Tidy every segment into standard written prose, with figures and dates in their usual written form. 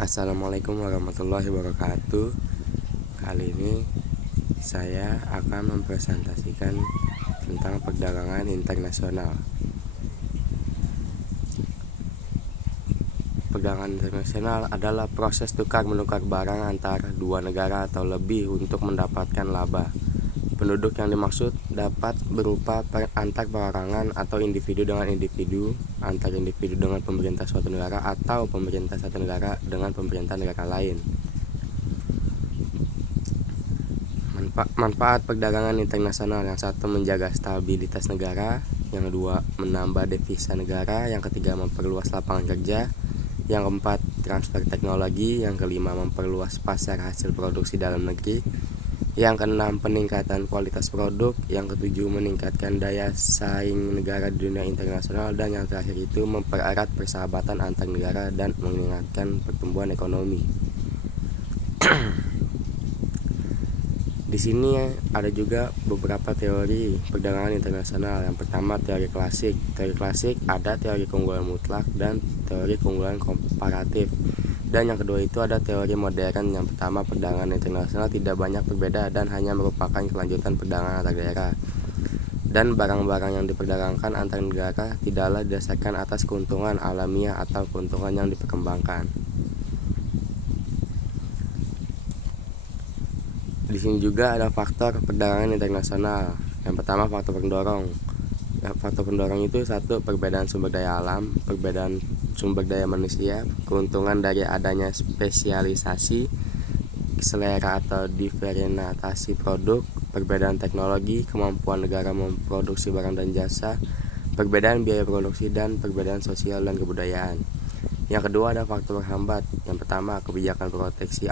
Assalamualaikum warahmatullahi wabarakatuh. Kali ini saya akan mempresentasikan tentang perdagangan internasional. Perdagangan internasional adalah proses tukar-menukar barang antar dua negara atau lebih untuk mendapatkan laba. Penduduk yang dimaksud dapat berupa antar perorangan atau individu dengan individu, antar individu dengan pemerintah suatu negara, atau pemerintah satu negara dengan pemerintah negara lain. Manfaat perdagangan internasional: yang satu, menjaga stabilitas negara; yang kedua, menambah devisa negara; yang ketiga, memperluas lapangan kerja; yang keempat, transfer teknologi; yang kelima, memperluas pasar hasil produksi dalam negeri; yang keenam, peningkatan kualitas produk; yang ketujuh, meningkatkan daya saing negara di dunia internasional; dan yang terakhir itu mempererat persahabatan antar negara dan meningkatkan pertumbuhan ekonomi. Di sini ada juga beberapa teori perdagangan internasional. Yang pertama, teori klasik. Teori klasik ada teori keunggulan mutlak dan teori keunggulan komparatif. Dan yang kedua itu ada teori modern. Yang pertama, perdagangan internasional tidak banyak berbeda dan hanya merupakan kelanjutan perdagangan antar daerah. Dan barang-barang yang diperdagangkan antar negara tidaklah didasarkan atas keuntungan alamiah atau keuntungan yang diperkembangkan. Di sini juga ada faktor perdagangan internasional. Yang pertama, faktor pendorong. Faktor pendorong itu satu, perbedaan sumber daya alam, perbedaan sumber daya manusia, keuntungan dari adanya spesialisasi, selera atau diferensiasi produk, perbedaan teknologi, kemampuan negara memproduksi barang dan jasa, perbedaan biaya produksi, dan perbedaan sosial dan kebudayaan. Yang kedua ada faktor hambat. Yang pertama, kebijakan proteksi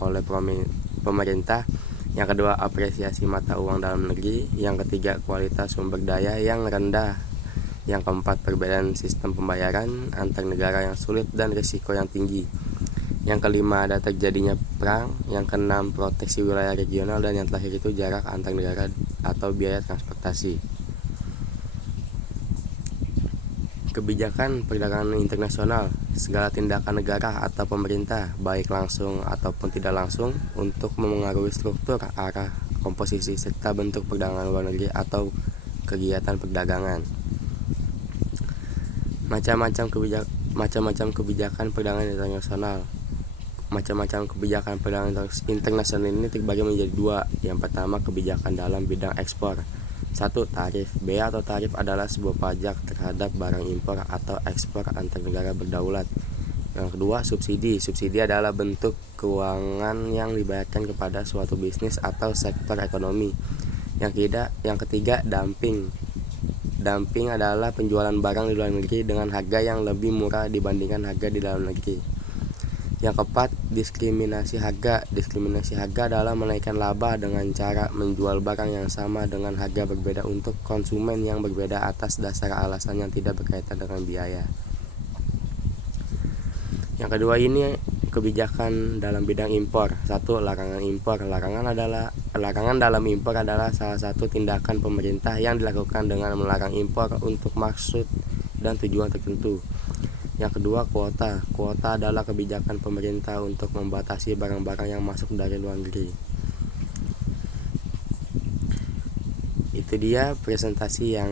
oleh pemerintah. Yang kedua, apresiasi mata uang dalam negeri. Yang ketiga, kualitas sumber daya yang rendah. Yang keempat, perbedaan sistem pembayaran antar negara yang sulit dan risiko yang tinggi. Yang kelima, ada terjadinya perang. Yang keenam, proteksi wilayah regional. Dan yang terakhir itu jarak antar negara atau biaya transportasi. Kebijakan perdagangan internasional: segala tindakan negara atau pemerintah, baik langsung ataupun tidak langsung, untuk memengaruhi struktur, arah, komposisi, serta bentuk perdagangan luar negeri atau kegiatan perdagangan. Macam-macam kebijakan perdagangan internasional. Macam-macam kebijakan perdagangan internasional ini terbagi menjadi dua. Yang pertama, kebijakan dalam bidang ekspor. 1. Tarif. Bea atau tarif adalah sebuah pajak terhadap barang impor atau ekspor antar negara berdaulat. Yang kedua, subsidi. Subsidi adalah bentuk keuangan yang dibayarkan kepada suatu bisnis atau sektor ekonomi. Yang ketiga, dumping. Dumping adalah penjualan barang di luar negeri dengan harga yang lebih murah dibandingkan harga di dalam negeri. Yang keempat, diskriminasi harga. Diskriminasi harga adalah menaikkan laba dengan cara menjual barang yang sama dengan harga berbeda untuk konsumen yang berbeda atas dasar alasan yang tidak berkaitan dengan biaya. Yang kedua ini kebijakan dalam bidang impor. 1. Larangan impor. Larangan dalam impor adalah salah satu tindakan pemerintah yang dilakukan dengan melarang impor untuk maksud dan tujuan tertentu. Yang kedua, kuota. Kuota adalah kebijakan pemerintah untuk membatasi barang-barang yang masuk dari luar negeri. Itu dia presentasi yang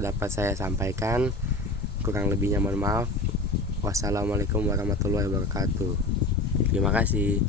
dapat saya sampaikan. Kurang lebihnya mohon maaf. Wassalamualaikum warahmatullahi wabarakatuh. Terima kasih.